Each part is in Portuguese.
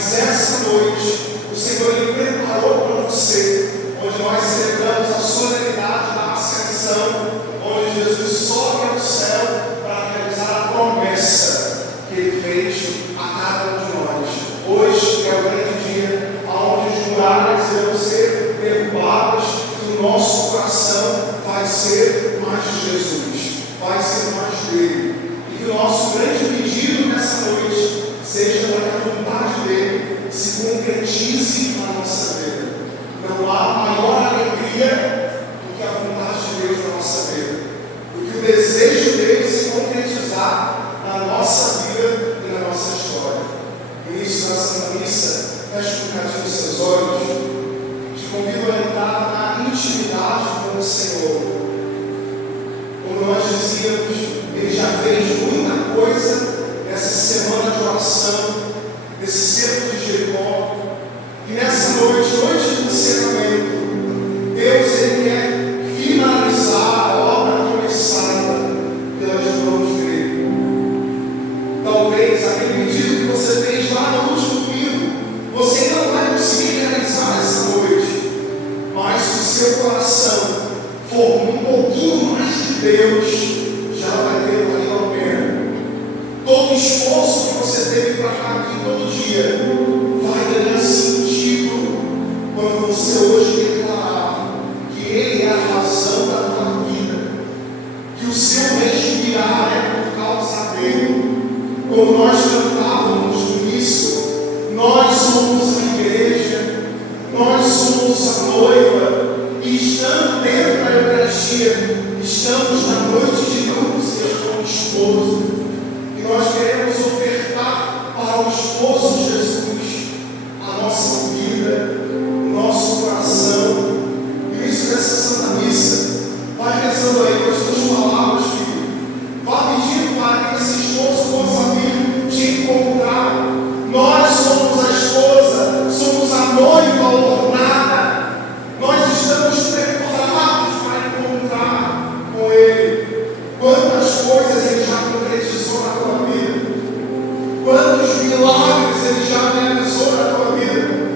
Mas essa noite, o Senhor Ele preparou para você, onde nós celebramos a solenidade da ascensão, onde Jesus sobe ao céu para realizar a promessa que Ele fez a cada um de nós. Hoje é o grande dia onde as muralhas irão ser derrubadas e o nosso coração vai ser mais de Jesus, vai ser mais dele. E que o nosso grande pedido nessa noite seja para que a vontade dele se concretize na nossa vida. Não há maior alegria do que a vontade de Deus na nossa vida, do que o desejo dele se concretizar na nossa vida e na nossa história. E isso na Santa Missa, feche um bocadinho os seus olhos, te convido a entrar na intimidade com o Senhor. Como nós dizíamos, Ele já fez muita coisa nessa semana de oração, nesse cerco de Jericó. E nessa noite, noite do encerramento, Deus Ele quer finalizar a obra começada pelas mãos dele. Talvez aquele pedido que você fez lá no último domingo, você não vai conseguir realizar essa noite, mas se o seu coração for um pouquinho mais de Deus, já vai ter valido a pena. Todo esforço que você teve para estar aqui todo dia vai ganhar sentido quando você hoje declarar que Ele é a razão da tua vida, que o seu respirar é por causa dele. Como nós cantávamos no início, nós somos a igreja, nós somos a noiva, e estando dentro da Eucaristia, estamos na noite de núpcias com o esposo, e nós queremos ofertar para o esposo Jesus a nossa vida, o nosso coração. E isso nessa Santa Missa, vai rezando aí com as tuas palavras, filho. Vá pedindo para que esse esposo possa vir te encontrar. Nós somos a esposa, somos a noiva ornada. Nós estamos preparados para encontrar com Ele. Quantas coisas Ele já concretizou na tua vida, quantos milagres Ele já realizou na tua vida.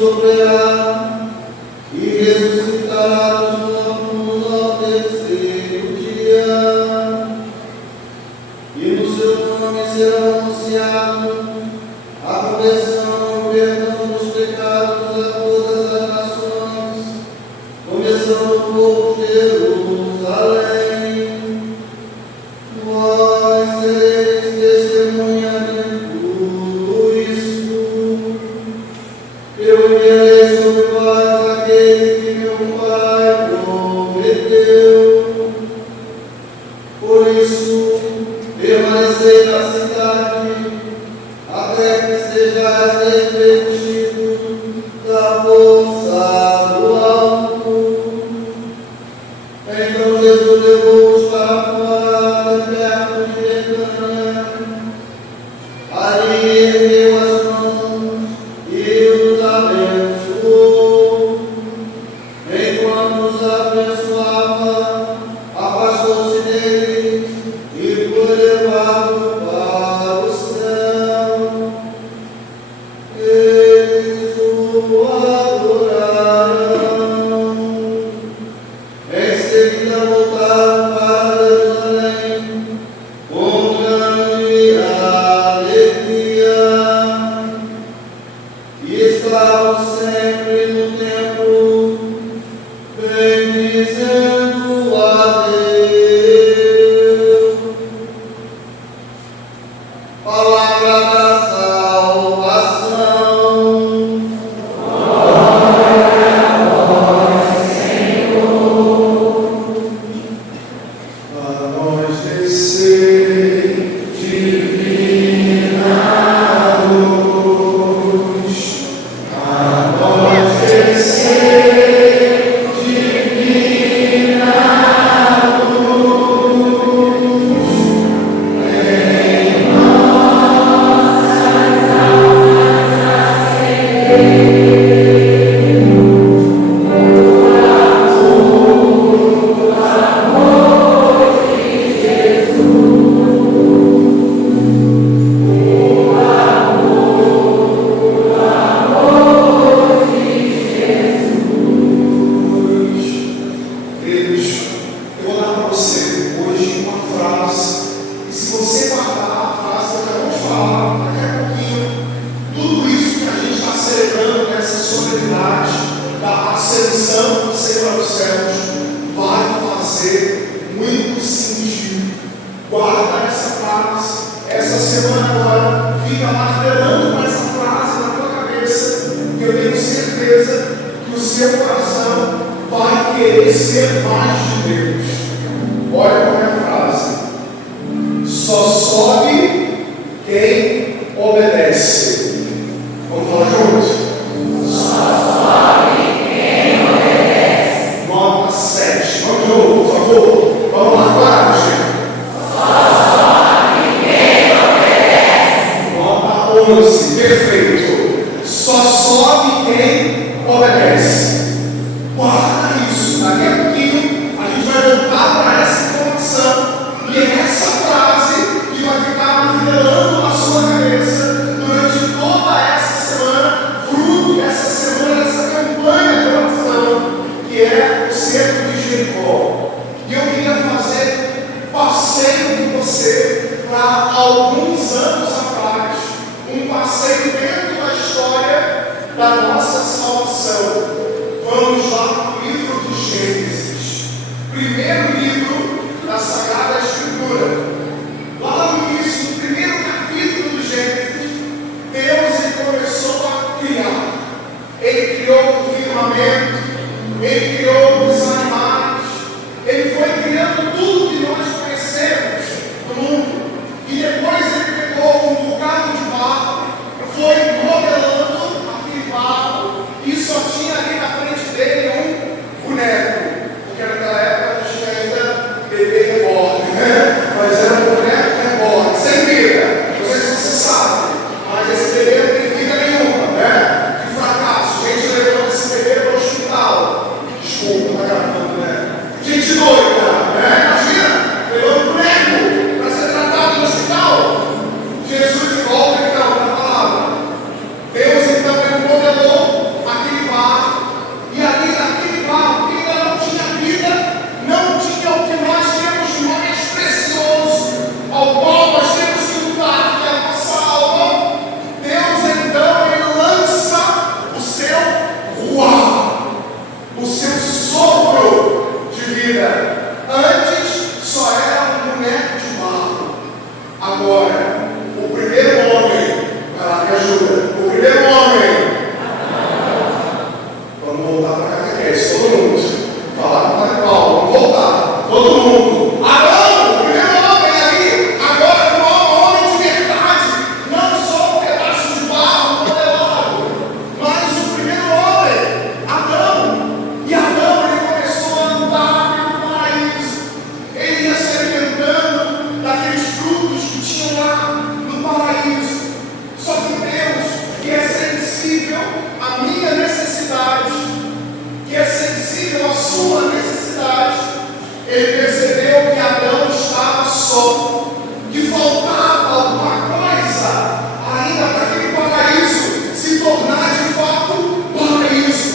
sofrerá e ressuscitará dos mortos ao terceiro dia, e no seu nome será anunciado a conversão, o perdão dos pecados a todas as nações, começando por Jerusalém. Vós sereis testemunha de tudo isso. Eu enviarei sobre vós aquele que meu Pai prometeu. Por isso, permanecei na cidade, até que sejais revestidos da força do alto. Então Jesus levou-os para fora, perto de Betânia. Ali ergueu as mãos e os abençoou. Enquanto os abençoava, afastou-se deles e foi levado para o céu. Eles o adoraram. Em seguida voltaram para Jerusalém com grande alegria e estavam sempre no templo, bendizendo a Deus. Palavra da salvação. A nós descer divina luz, a nós descer divina luz, em nossas almas acender Deus, eu vou dar para você hoje uma frase, e se você guardar a frase que eu vou falar daqui a pouquinho, tudo isso que a gente está celebrando nessa solenidade da ascensão do Senhor aos céus vai fazer muito sentido. Guarda essa frase, essa semana agora, fica martelando com essa frase na tua cabeça, que eu tenho certeza que o seu coração vai querer ser mais de Deus. Olha qual é a frase: só sobe quem obedece. Vamos falar juntos? Nota 7. Vamos de novo, por favor. Vamos lá, claro, gente. Nota 11. Perfeito. Só sobe quem obedece. Guarda isso. Daqui a pouquinho a gente vai voltar para essa informação. E é essa frase que vai ficar martelando na sua cabeça durante toda essa semana, fruto dessa semana, dessa campanha de oração, que é o cerco de Jericó. E eu queria fazer passeio com você para alguns anos atrás, um passeio dentro da história da nossa salvação. Vamos lá para o livro do Gênesis, primeiro livro da Sagrada Escritura. Lá no início, no primeiro capítulo do Gênesis, Deus começou a criar. Ele criou o firmamento, Ele criou os animais, Ele foi criando tudo que nós conhecemos no mundo. E depois Ele pegou um bocado de barro, foi modelando aquele barro, e só tinha ali na frente dele um boneco, porque naquela época não tinha ainda bebê reborn, né? Mas era um boneco reborn, sem vida. Não sei se você sabe, mas esse bebê não tem vida nenhuma, né? Que fracasso. A gente levou esse bebê para o hospital. Desculpa, Ele percebeu que Adão estava só, que faltava alguma coisa ainda para aquele paraíso se tornar de fato paraíso.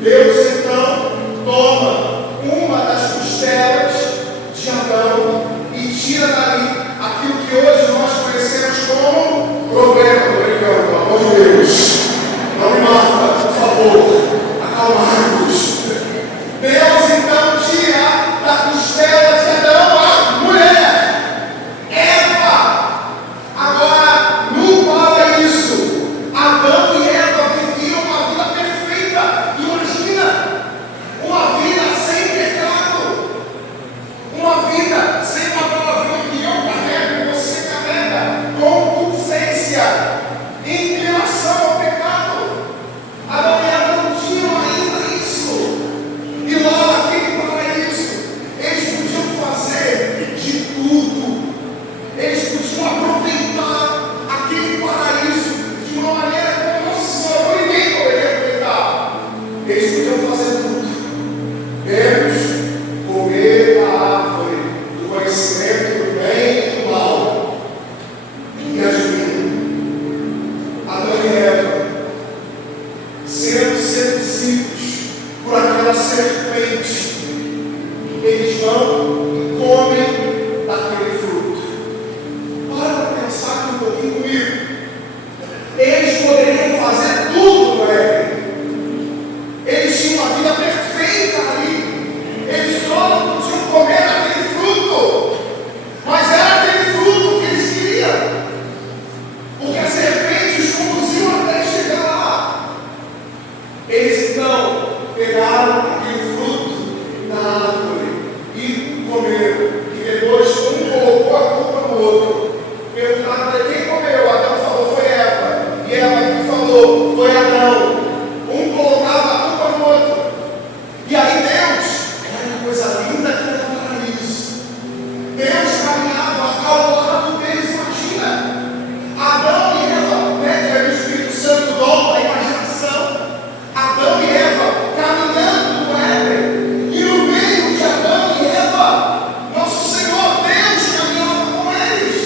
Deus então toma uma das costelas de Adão e tira dali aquilo que hoje nós conhecemos como problema. Pelo amor de Deus, não me mata, por favor, acalmar-nos. Deus então tira da costela de Adão a mulher, Eva. Agora, no paraíso, Adão e Eva viviam uma vida perfeita. Imagina, uma vida sem pecado, uma vida sem uma palavra que eu carrego, que você carrega, concupiscência, inclinação ao pecado. Adão e Eva não tinham ainda isso. E lá naquele paraíso, eles podiam fazer de tudo. Eles podiam aproveitar aquele paraíso de uma maneira como não se sonhou, ninguém poderia aproveitar. Eles podiam fazer tudo, menos comer a árvore do conhecimento do bem e do mal. E adivinha, Adão e Eva, sendo seduzidos por aquela serpente, eles vão e comem daquele fruto. Para pensar um pouquinho comigo. Eles poderiam fazer tudo no Éden. Eles tinham uma vida perfeita ali. Eles só não podiam comer daquele fruto. Mas era aquele fruto que eles queriam. Porque a serpente os conduziu até chegar lá. Eles então pegaram aquele fruto da árvore e comeram. E depois um colocou a culpa no outro. Perguntaram para quem comeu. Adão falou foi Eva. E Eva que falou foi Adão. Um colocava a culpa no outro. E aí Deus, olha que coisa linda que era o paraíso. Deus caminhava ao lado deles, imagina. Adão e Eva, né, o Espírito Santo dom da imaginação. Adão e Eva caminhando no Éden. E no meio de Adão e Eva, nosso Senhor Deus caminhava com eles.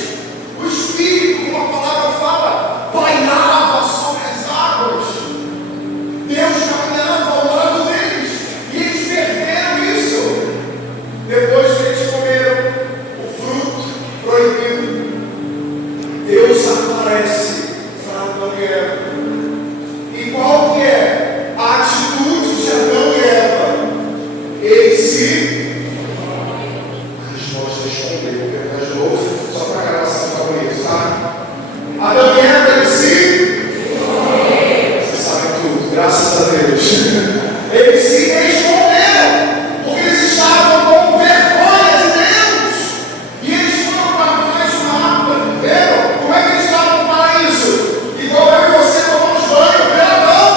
O Espírito, como a palavra fala, pairava sobre as águas. Deus caminhava ao lado deles. E eles perderam isso. Depois que eles comeram o fruto proibido, Deus aparece para Adão e Eva. E qual que é a atitude de Adão e Eva? Eles se... A resposta respondeu, vou perguntar de novo, só para a gravação favorita, tá? Adão e Eva, eles se... Vocês sabem tudo, graças a Deus. Eles se esconderam, porque eles estavam com vergonha de Deus. E eles foram para baixo da árvore. Viram? Como é que eles estavam no paraíso? Igual eu e você tomamos banho, verão.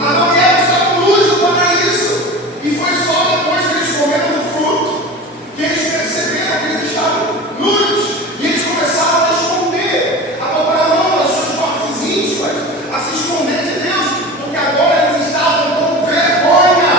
Adão e Eva estavam nus no paraíso. E foi só depois que eles comeram do fruto que eles perceberam que eles estavam nus. E eles começaram a esconder, a botar a mão nas suas partes íntimas, a se esconder de Deus, porque agora eles estavam com vergonha.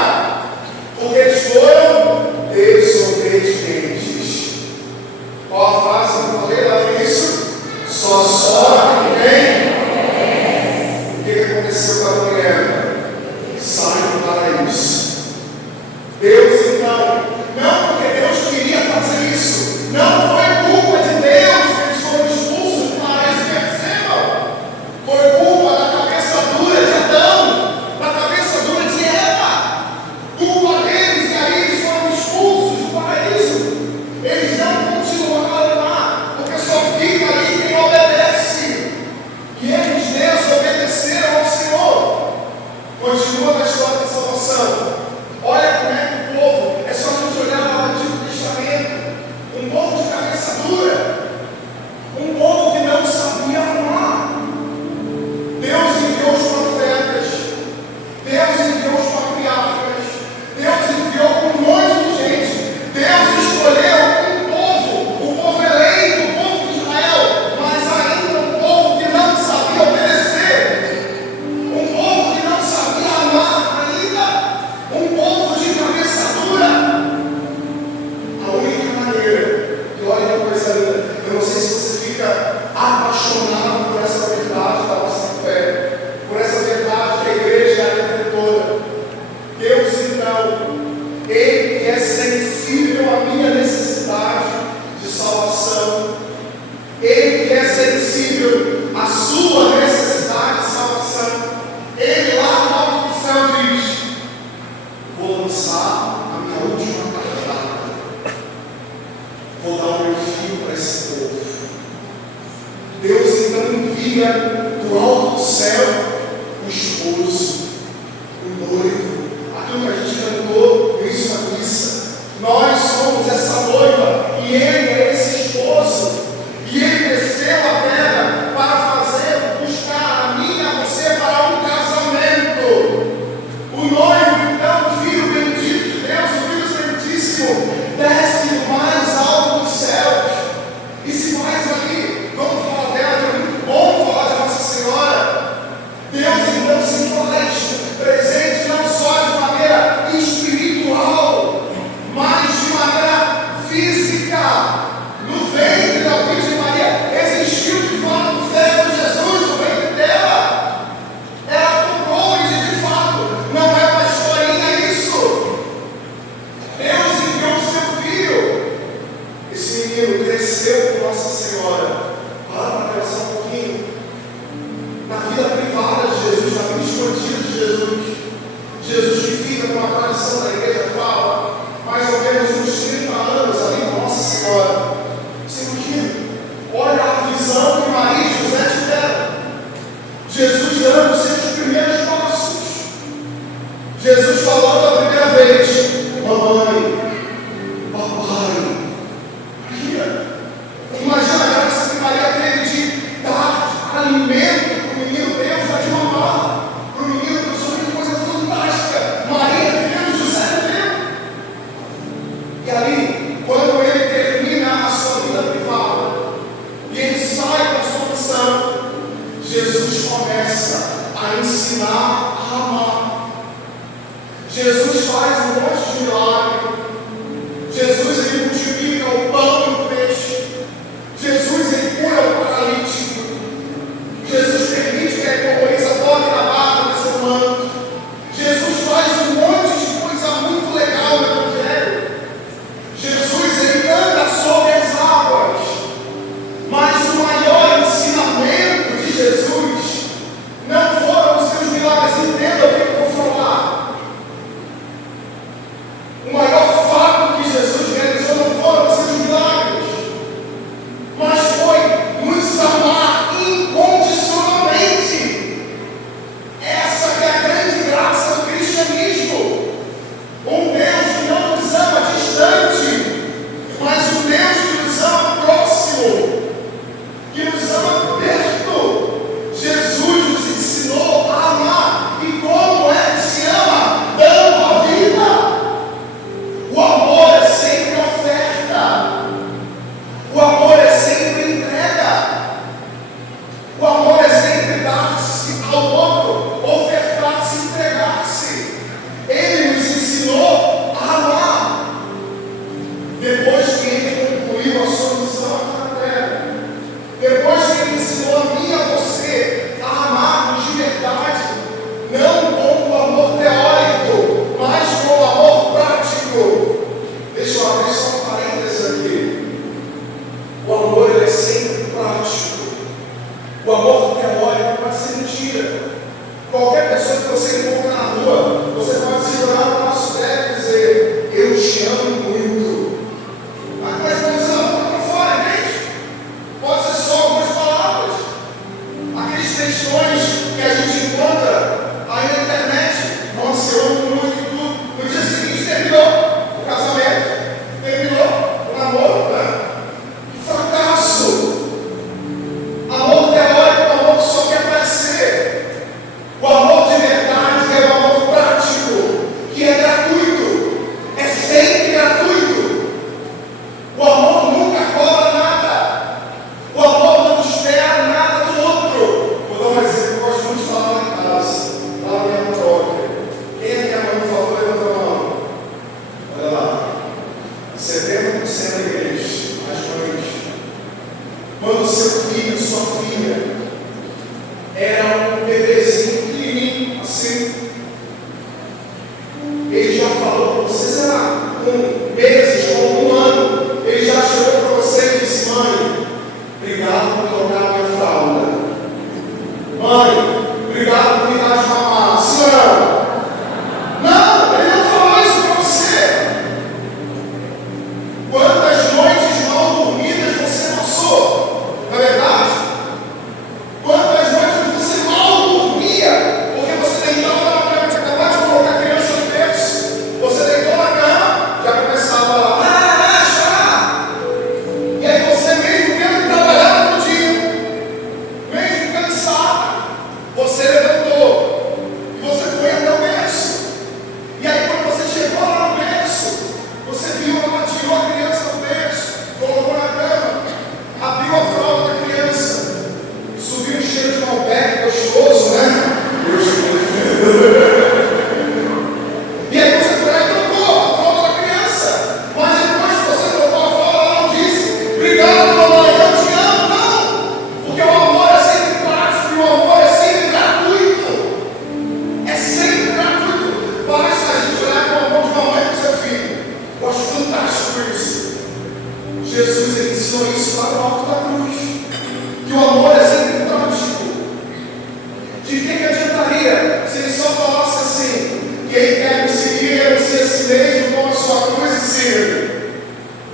que uma tradição da igreja fala, mais ou menos uns 30 anos ali com Nossa Senhora. Você imagina? Olha a visão que Maria e José tiveram. Jesus dando os seus primeiros passos. Jesus falando a primeira vez: mamãe, papai. Imagina a graça que Maria teve de dar alimento para o menino Deus, dar de mamar para o menino Deus. Foi uma coisa fantástica. Maria viveu, José viveu. E ali, quando ele termina a sua vida privada e ele sai da sua missão, Jesus começa a ensinar a amar. Jesus faz um monte de milagre. Jesus ele multiplica o pão e o peixe. Jesus ele cura o paralítico. Jesus permite que a hemorroísa toque na barra do seu manto. Jesus faz um monte de coisa muito legal no Evangelho. Jesus ele anda sobre as águas. Mas o maior ensinamento de Jesus não foram os seus milagres. Entenda o que eu vou falar. O maior fato que Jesus realizou não foram os seus milagres, mas foi nos amar incondicionalmente. Essa que é a grande graça do cristianismo. Um Deus que não nos ama distante, mas um Deus que nos ama próximo, que nos ama perto. Jesus nos ensinou a amar. E como é que se ama? Dando a vida. O amor é sempre oferta. O amor é sempre entrega. O amor é sempre dar-se ao outro, ofertar-se, entregar-se. Ele nos ensinou a amar. Depois que ele concluiu a sua missão na terra, depois que ele ensinou a mim e a você a amar de verdade, não com o amor teórico, mas com o amor prático. Deixa eu abrir só um parênteses aqui. O amor ele é sempre prático. O amor teórico pode ser mentira. Qualquer pessoa que você encontra na rua, você pode segurar no braço dela e dizer: eu te amo muito. Mas você ama para fora, entende? Pode ser só algumas palavras. Aqueles textões que a gente encontra aí na internet: nossa, eu amo muito e tudo. No dia seguinte terminou o casamento, terminou o namoro, né? Que fracasso! Amor teórico, amor que só quer parecer. O amor de verdade é o amor prático, que é gratuito, é sempre gratuito. O amor nunca cobra nada. O amor não espera nada do outro. Vou dar um exemplo que eu gosto muito de falar lá em casa, lá na minha paróquia. Quem é que a mãe falou? Levanta a mão. Olha lá. 70% da igreja, as mães. Quando seu filho, sua filha, era um bebezinho pequenininho, assim, ele já falou para você, sei lá, com meses, com um ano, ele já chegou para você e disse: mãe, obrigado por trocar a minha fralda. Mãe, obrigado por me dar de mamar. Sim ou não? Não, ele não falou isso para você. Quantas noites mal dormidas você passou? Não é verdade? Quantas noites você mal dormia? Porque você deitava na cama, tinha acabado de colocar a criança no berço. Você deitou na cama, já começava a chorar. E aí você, mesmo tendo que trabalhar no dia, mesmo cansado, você levantou e você foi até o berço. E aí quando você chegou lá no berço, você viu, ela tirou a criança do berço, colocou na cama, abriu a fralda da criança, subiu um cheiro de malbec gostoso, né? E aí você foi lá e trocou a fralda da criança. Mas depois que você trocou a fralda, ela não disse: obrigado, mamãe, eu te amo. Não! Porque o amor é sempre prático e o amor é sempre gratuito. É sempre gratuito. Basta a gente olhar com o amor de mamãe para o seu filho. Eu acho fantástico isso. Jesus ele ensinou isso lá no alto da cruz. Que o amor é sempre prático. De que adiantaria se ele só falasse assim: quem quer me seguir, si mesmo, toma a sua cruz e siga.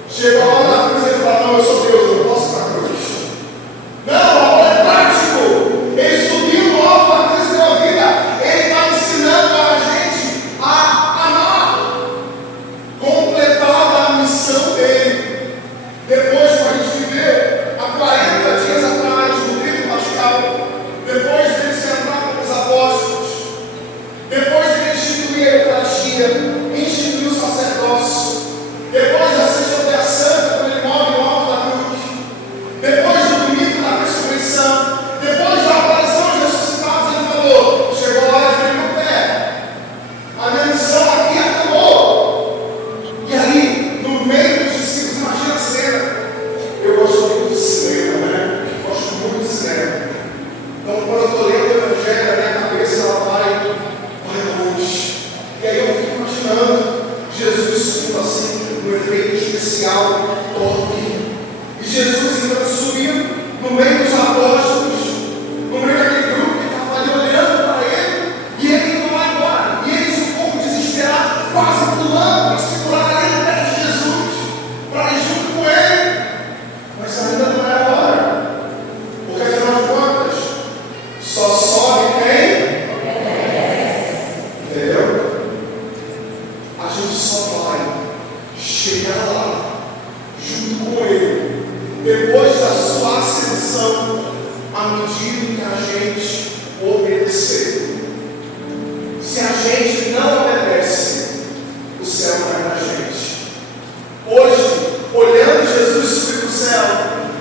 Chega a hora da cruz e ele fala: não, eu sou Deus, eu não posso ir para a cruz. Não, agora é prático. Ele subiu no alto da cruz da vida. Ele está ensinando a gente a amar, completar a missão dele. Depois, como a gente viveu há 40 dias atrás, no trigo pascal, depois dele sentar com os apóstolos, depois de ele instituir a Eucaristia, instituir o sacerdócio, depois da sexta-feira santa, quando ele morre no alto da cruz, depois do domingo da ressurreição, depois da aparição de ressuscitados, ele falou: chegou a hora de ir no pé, a minha missão aqui acabou. E aí, no meio dos discípulos, imagina a cena. Eu gosto muito de cinema, né? Gosto muito de cinema. Então, quando eu estou lendo o Evangelho, a minha cabeça ela vai longe. E aí eu fico imaginando Jesus subindo assim, num efeito especial, top. E Jesus então subindo no meio dos apóstolos, no meio daquele grupo que estava ali olhando para ele, e ele indo lá embora. E eles um pouco desesperados, quase pulando para segurar ali no pé de Jesus, para ir junto com ele. Mas ainda não é a hora. Porque afinal de contas, só sobe quem? Entendeu? A gente só vai chegar lá, junto com ele, depois da sua ascensão, à medida que a gente obedecer. Se a gente não obedece, o céu não é da gente. Hoje, olhando Jesus subir para o céu,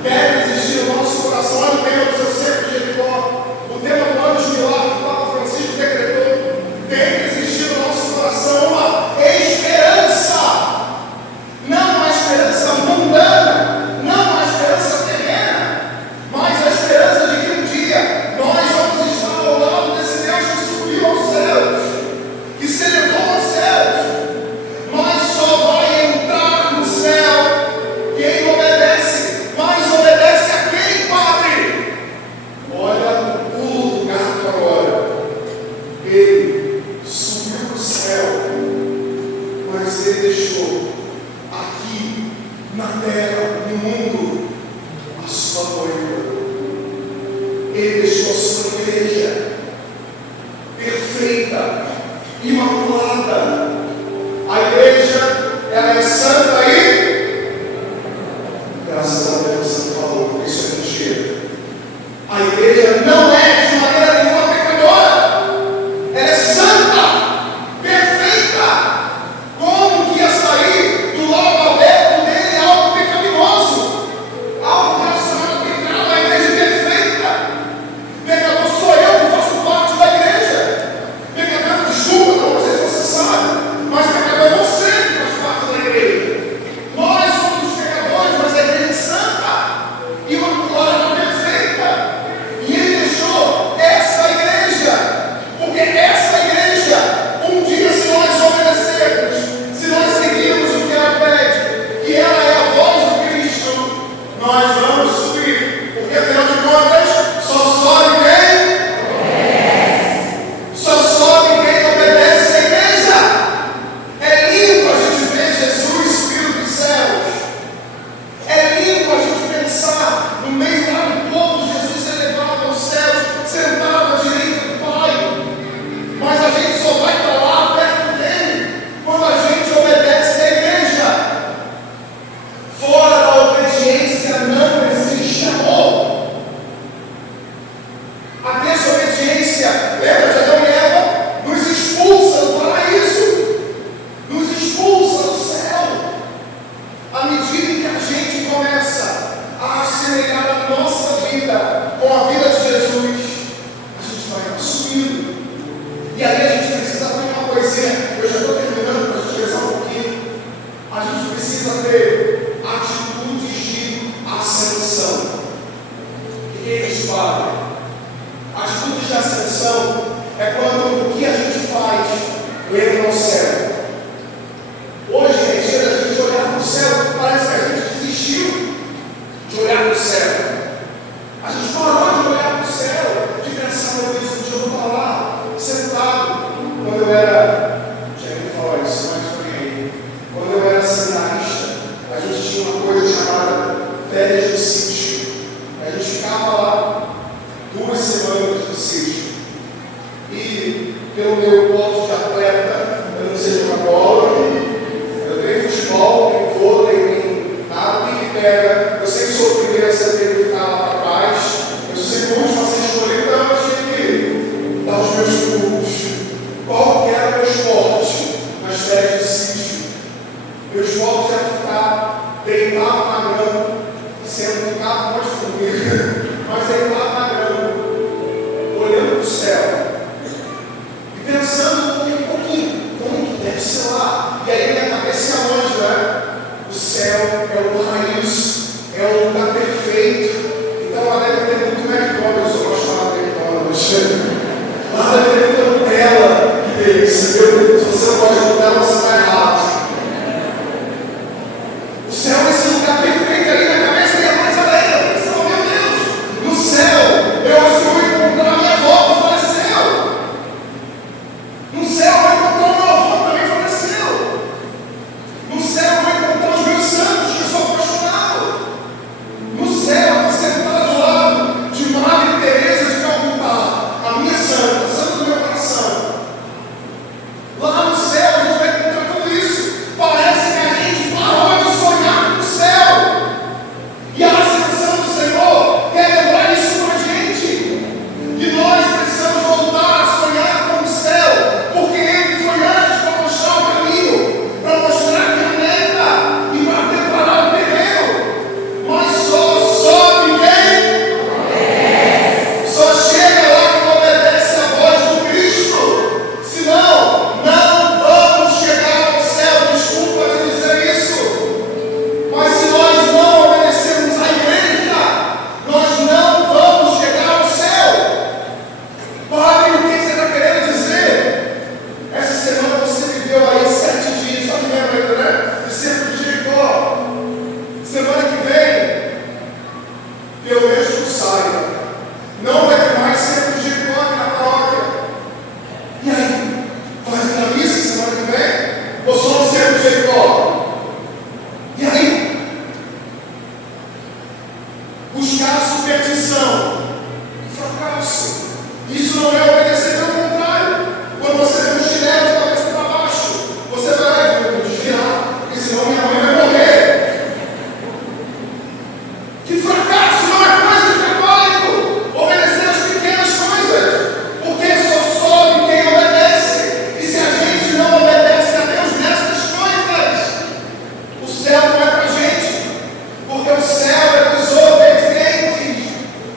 deve existir no nosso coração. Olha o tema do seu centro de Jericó, o tema do ano de milagre que o Papa Francisco decretou. Tem que existir no nosso coração uma esperança, não uma esperança mundana, não uma esperança terrena, mas a esperança de que um dia nós vamos estar ao lado desse Deus que subiu aos céus, que se elevou aos céus. Mas só vai entrar no céu quem obedece. Mas obedece a quem, Padre? Olha o pulo do gato agora. Ele subiu para o céu, mas ele deixou aqui na terra, no mundo, a sua noiva. Ele deixou a sua igreja perfeita, imaculada. A igreja, ela é santa e graças a Deus você falou, isso é mentira. A igreja não é de maneira nenhuma pecadora. Ela é santa, perfeita. Como que ia sair do logo aberto dele algo pecaminoso? Algo relacionado ao pecado. A igreja é perfeita. Pecador sou eu que faço parte da igreja. Pecador, desculpa, não sei se você sabe, mas pecador é você que faz parte da igreja. Nós somos os pecadores, mas a igreja é santa, imaculada, perfeita. E ele deixou essa igreja, porque essa igreja, um dia, se nós obedecermos, se nós seguirmos o que ela pede, que ela é a voz do Cristo, nós vamos subir. Porque afinal de contas, só sobe quem? Só sobe quem obedece à igreja. É lindo a gente ver Jesus subindo dos céus. É lindo a gente pensar no meio lá do povo, Jesus elevado aos céus, sentado à direita do Pai. Mas a gente só vai para lá perto dele quando a gente obedece à igreja. Fora da obediência não existe amor. A desobediência, lembra de Adão e Eva? Nos expulsa do paraíso, nos expulsa do céu. À medida que a gente começa a assemelhar a nossa vida com a vida de Jesus, a gente vai assumindo. E aí a gente precisa ter uma coisinha. Eu já estou terminando para a gente rezar um pouquinho. A gente precisa ter atitudes de ascensão. O que é isso, Padre? Atitudes de ascensão é quando o que a gente faz leva ao céu. Hoje é dia da gente olhar para o céu, parece que a gente desistiu de olhar para o céu. A gente parou de olhar para o céu, de pensar, meu Deus, um dia eu vou estar lá, sentado. Quando eu era, já que falar isso, mas esporte de atleta, eu não sei jogar bola, eu tenho futebol, tenho vôlei, tenho nada, quem que pega, eu sempre sou o primeiro a ser que ficar lá para trás, eu sou sempre o último a ser escolhido, então eu tinha que dar os meus pulos. Qual que era o meu esporte nas férias do sítio? Meu esporte era ficar deitado na grama, sendo um carro mais formiga, mas deitado na grama, olhando para o céu e pensando um pouquinho, como que deve ser lá? E aí minha cabeça ia longe, né? O céu é o paraíso, é o lugar perfeito. Então lá deve ter muito McDonald's, eu gosto de falar de McDonald's. Lá deve ter muita Nutella, que delícia, viu? Se você não gosta de Nutella, você está errado. O céu é esse lugar perfeito aí na cabeça da minha mãe, sabe aí? Eu pensava, meu Deus, no céu eu vou encontrar a minha avó que faleceu. No céu eu vou encontrar o meu avô que também faleceu. No céu eu vou encontrar os meus santos que eu sou apaixonado. No céu eu vou sentar do lado de Madre Teresa de Calcutá, a minha santa, santa do meu coração. Lá no céu a gente vai encontrar tudo isso. Parece que a gente parou de sonhar com o céu. E a ascensão do Senhor quer lembrar isso para a gente. Que nós precisamos voltar a sonhar com o céu. Porque Ele foi antes para mostrar o caminho, para mostrar que a meta e para preparar o terreno. Mas só sobe quem? Só chega lá quem obedece a voz do Cristo. Senão, não vamos chegar ao céu. Desculpa te dizer isso. Mas se nós não obedecermos à igreja, nós não vamos chegar ao céu. Padre, o que você está querendo dizer? Essa semana você viveu aí 7 dias, só que lembra, né? De Centro de Jericó. Semana que vem, pelo menos que eu saiba, não vai ter mais Centro de Jericó aqui na paróquia. E aí? Vai vir a missa semana que vem? Ou só no Centro de Jericó? E aí? Buscar a superstição, fracasso. Isso não é obedecer, pelo contrário. Quando você vê um chinelo de cabeça para baixo, você vai desviar, porque senão minha mãe vai morrer. Que fracasso não é coisa de católico. Obedecer as pequenas coisas, porque só sobe quem obedece. E se a gente não obedece a Deus nessas coisas, o céu não é para a gente, porque o céu é dos obedientes.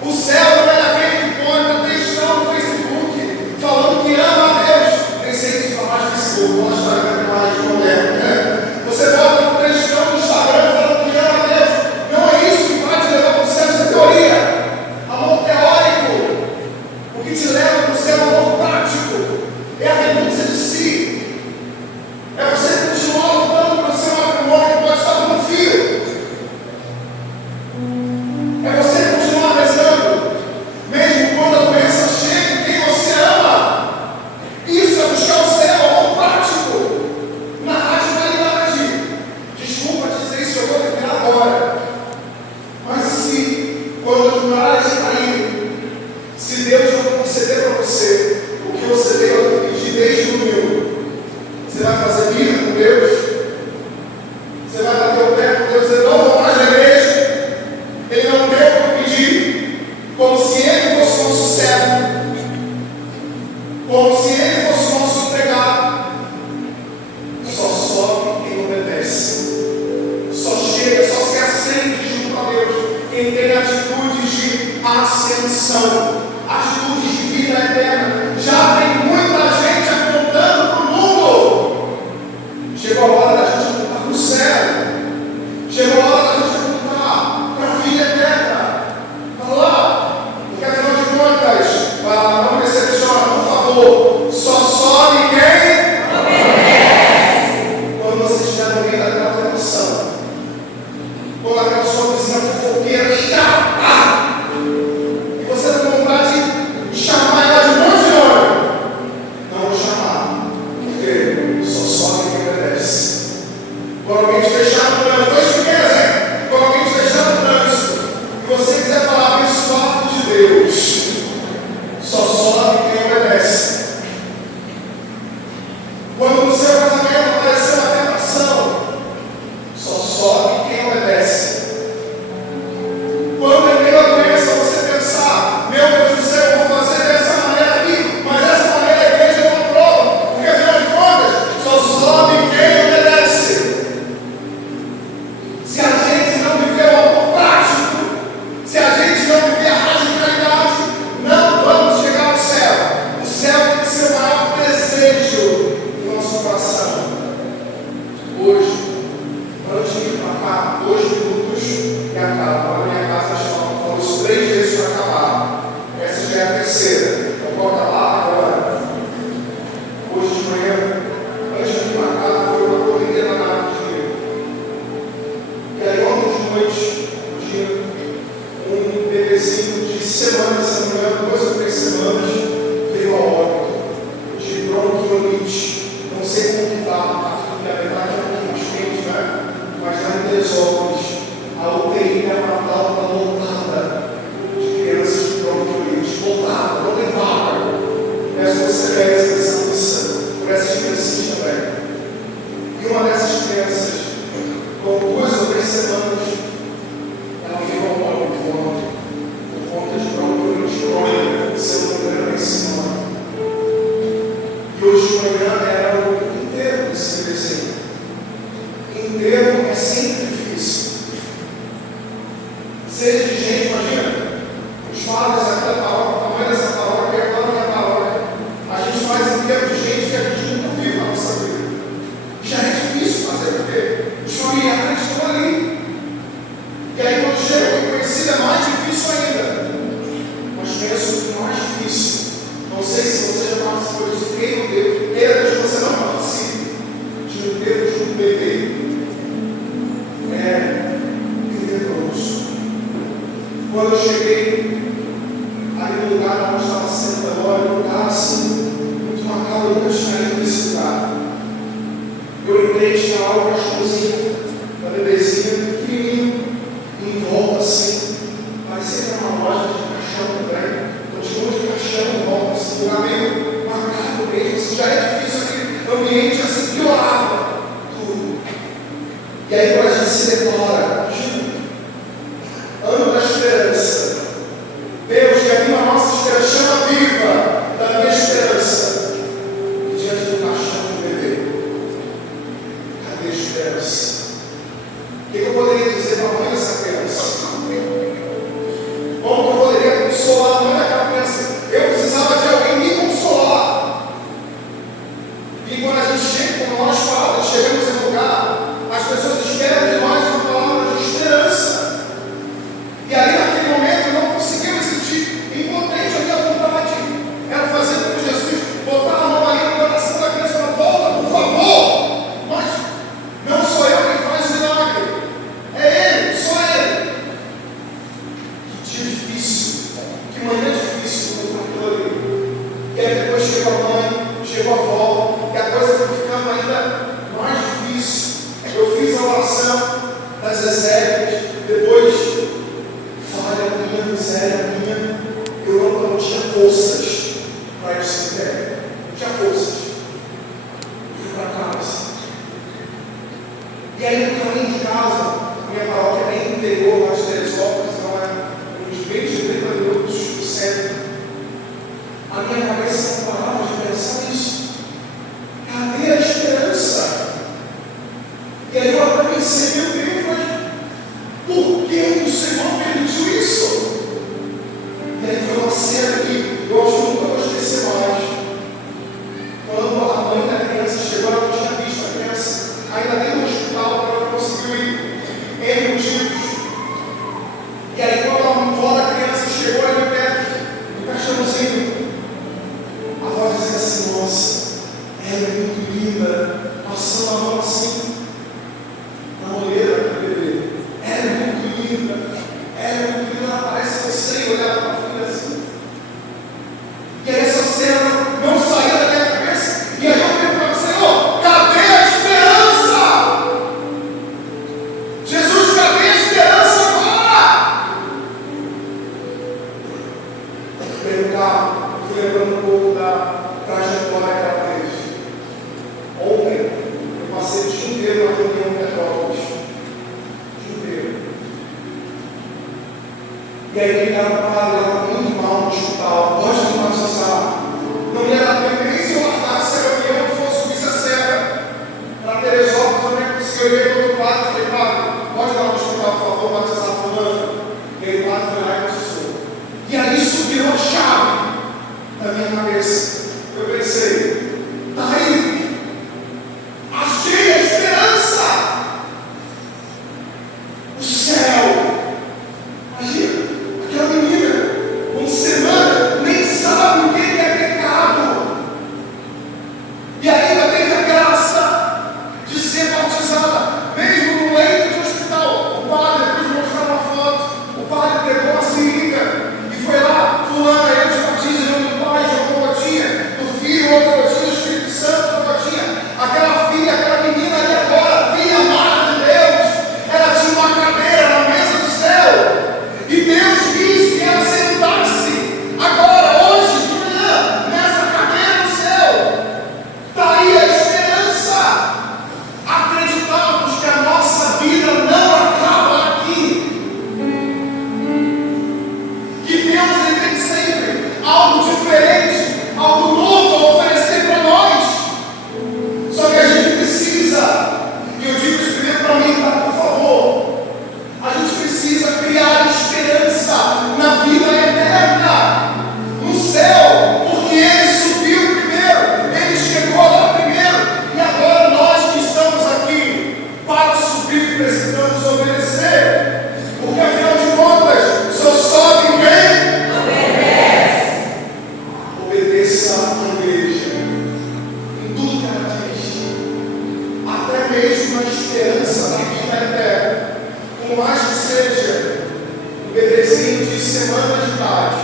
O céu não é daquele que põe textão no Facebook falando que ama a Deus. Nem sei se falar de Facebook, vou mostrar que é mais moderno, né? Você bota um textão no Instagram falando que ama a Deus. Não é isso que vai te levar para o céu, isso é teoria. Amor teórico. O que te leva para o céu é amor prático. É a renúncia de si. É você continuar lutando pelo seu matrimônio que pode estar no fio. É você continuar rezando, mesmo quando a doença chega em quem você ama. Isso é buscar o céu, amor prático, na radicalidade. Desculpa dizer isso, eu vou terminar agora. Mas se, quando as muralhas caírem, se Deus não conceder para você o que você veio a pedir desde o domingo, você vai fazer birra com Deus? Você vai bater o pé com Deus e dizer, não vou mais na igreja? Ele não deu para pedir, como se Ele fosse o nosso servo, como se Ele fosse o nosso empregado. Só sobe quem obedece, só chega, só se acende junto a Deus quem tem atitudes de ascensão, atitudes de vida eterna. Já tem muita gente apontando para o mundo. Chegou a hora da gente apontar para o céu. Chegou a hora da gente apontar para a vida eterna. Vai lá. Porque afinal de contas, vai lá, não me decepciona, por favor. Só sobe quem? Quando você estiver no meio daquela tentação, quando aquela sua vizinha fofoqueira chata, e você tem vontade de chamar ela de um monte de nome, não vou chamar, porque só sobe quem obedece. Quando alguém te fechar no trânsito, dois pequenos, hein? Quando alguém te fechar no trânsito, e você quiser falar abençoado de Deus, só sobe quem obedece. hoje de manhã, antes de marcar, foi uma correria na dia. E aí ontem de noite, um bebezinho de semanas, se não me engano, 2 ou 3 semanas, veio a óbito de bronquiolite. Não sei como que está, porque a verdade é um pouquinho mais quente, né? Mas lá em Teresópolis, a UTI neonatal está lotada de crianças de bronquiolite. Lotada, não tem vaga. Peço que você pegue essa missão por essas crianças também. E uma dessas crianças, com 2 ou 3 semanas, ela veio ao óbito ontem, por conta de bronquiolite crônica, se eu não me engano, esse nome. E hoje de manhã era o enterro desse bebezinho. Enterro é sempre difícil. Seja de gente, imagina, os padres, aquela paróquia, o tamanho dessa paróquia, é claro que é a paróquia. A gente faz enterro de gente que a gente nunca viu na nossa vida. Já é difícil fazer, porque os familiares estão ali. E aí, quando chega o conhecido, é mais difícil ainda. Mas penso que mais difícil. Não sei se você já participou disso, quem não deu, que você não participe de um enterro de um bebê. É tenebroso. Quando eu cheguei ali no lugar onde estava sendo agora, um lugar assim, muito macabro, eu nunca tinha ido nesse lugar. Eu entrei, tinha lá o cachorrozinho, uma bebezinha, pequenininho, em volta assim, parecia que era uma loja de caixão também, então tinha um monte de caixão em volta, assim, um lugar meio macabro mesmo, assim, já é difícil aquele ambiente assim, piorava tudo. E aí quando a gente se declara, ano da esperança, Deus que anima a nossa esperança, chama viva da minha esperança, e diante do caixão do bebê, cadê a esperança? O que eu poderia dizer para a mãe dessa criança? Como eu poderia consolar a mãe daquela criança? Eu precisava de alguém me consolar. E quando a gente chega, quando nós padres chegamos em um lugar, as pessoas esperam de nós uma palavra de esperança. E ali naquele momento eu não conseguia me sentir impotente, a minha vontade era fazer como Jesus, botar a mão ali no coração da criança e falar: volta, por favor. Mas não sou eu quem faz o milagre, é Ele, só Ele. Que dia difícil, que manhã difícil com aquilo ali. E aí depois chegou a mãe, chegou a avó, e a coisa foi ficando ainda mais difícil. Eu fiz a oração das exéquias, depois, falha minha, miséria minha, eu não tinha forças para ir ao cemitério, não tinha forças. Eu fui para casa. E aí no caminho de casa, minha paróquia é bem no interior, lá de Teresópolis, então é uns 20, 30 minutos do centro. A minha cabeça não parava de pensar nisso. Cadê a esperança? E aí eu até pensei: meu Deus, mas por que o Senhor permitiu isso? E aí foi uma cena que eu acho que nunca vou esquecer mais. Quando a mãe da criança chegou, ela não tinha visto a criança ainda dentro do hospital, ela não conseguiu ir. N motivos. E aí quando a avó da criança chegou ali perto do caixãozinho, a avó dizia assim: nossa, ela é muito linda, passando a mão assim na olheira do bebê. Ela é muito linda, ela parece você, e olhava para a filha assim. E aí essa cena não saía da minha cabeça, e aí eu perguntava: Senhor, cadê a esperança? Jesus, cadê a esperança agora? Pelo carro, eu fui lembrando um pouco da trajetória que ela teve. Ontem, eu passei o dia inteiro uma esperança da vida eterna. Por mais que seja um bebezinho de semanas de idade,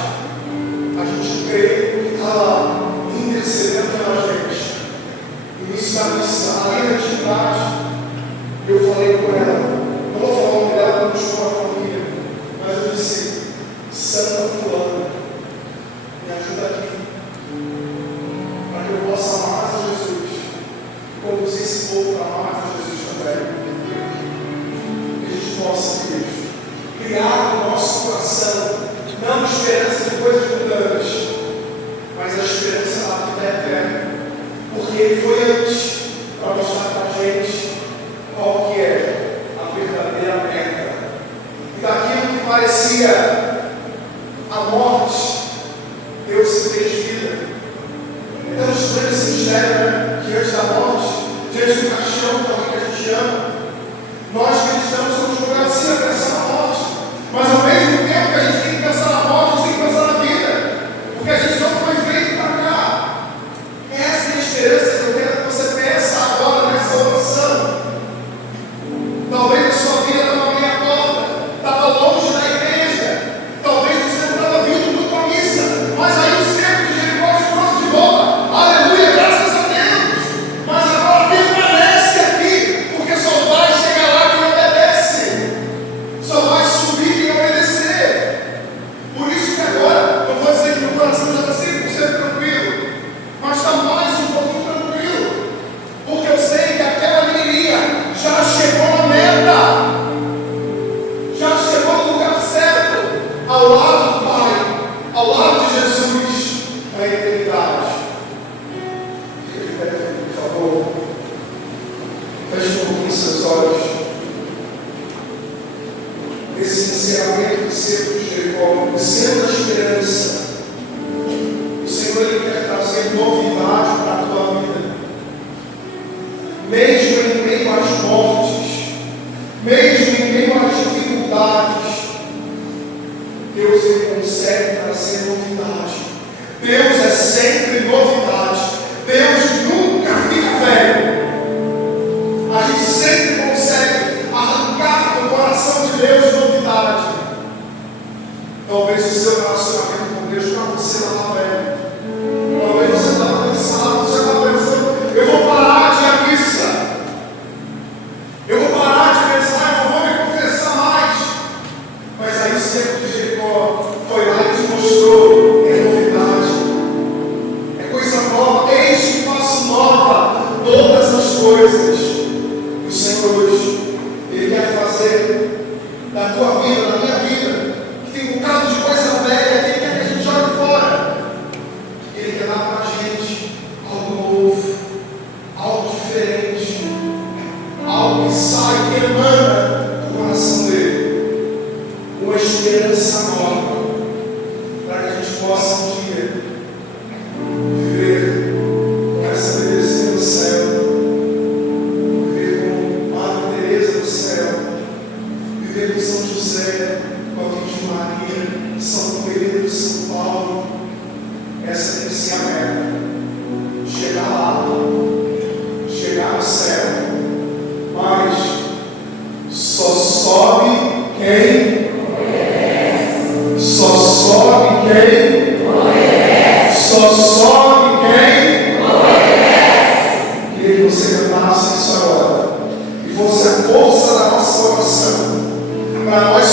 a gente crê que está lá, intercedendo pela gente. No início da missa, além da atividade, eu falei com ela, não vou falar o nome dela, não estou na família, mas eu disse: Santa Fulana, me ajuda aqui, para que eu possa amar mais a Jesus, conduzir esse povo para amar mais a Jesus também. Que a gente possa, Deus, criar no nosso coração, não esperança de coisas mundanas, mas a esperança da vida eterna, porque Ele foi antes para mostrar para a gente qual que é a verdadeira meta. E daquilo que parecia a morte, Deus se fez vida. Então, estranho esse mistério, né? Que antes da morte, diante do caixão, que a gente ama, nós cristãos somos julgados sim a pensar na morte, mas ao mesmo tempo que a gente tem que pensar na morte, a gente tem que pensar na vida, porque a gente não foi feito para cá. Essa é a esperança que eu quero que você pense agora nessa oração. Talvez a sua vida estava meia torta, estava longe da igreja, talvez você não estava vindo muito à missa, mas aí o cerco de Jericó te trouxe de volta. Aleluia, graças a Deus! Mas agora permanece aqui, porque só vai chegar lá quem obedece, só vai subir quem obedecer. Por isso que agora, eu vou dizer que meu coração já está 100% tranquilo, mas está mais um pouquinho tranquilo, porque eu sei que aquela menininha já chegou na meta, já chegou no lugar certo, ao lado do Pai, ao lado de Jesus, na eternidade. Fica de pé, por favor. Feche um pouquinho seus olhos. Esse encerramento do cerco de Jericó, o centro da esperança, o Senhor Ele quer trazer novidade para a tua vida. Mesmo em meio às mortes, mesmo em meio às dificuldades, Deus Ele consegue trazer novidade. Deus é sempre novidade. Deus nunca fica velho. A gente sempre consegue arrancar do coração de Deus novidade. Talvez o seu relacionamento com Deus para você não está velho. Talvez você está cansado, você está pensando: eu vou parar de ir à missa, eu vou parar de pensar, eu não vou me confessar mais. Mas aí o cerco de Jericó foi lá e te mostrou: é novidade, é coisa nova, eis que faço nova todas as coisas. E o Senhor hoje, Ele quer fazer da tua vida, da minha vida, que tem um bocado de coisa velha, que Ele quer que a gente jogue fora. Ele quer dar para a gente algo novo, algo diferente, algo que sai, que emana do coração dele, uma esperança nova, para que a gente possa um dia viver com essa belezinha do céu, viver com Madre Teresa do céu, viver com São José, com a Virgem Maria, São Pedro, São Paulo. Essa tem que ser a meta. Chegar lá, chegar no céu. Mas só sobe quem conhece. Só sobe quem conhece. Só sobe quem conhece. Queria que você cantasse isso agora e fosse a força da nossa oração para nós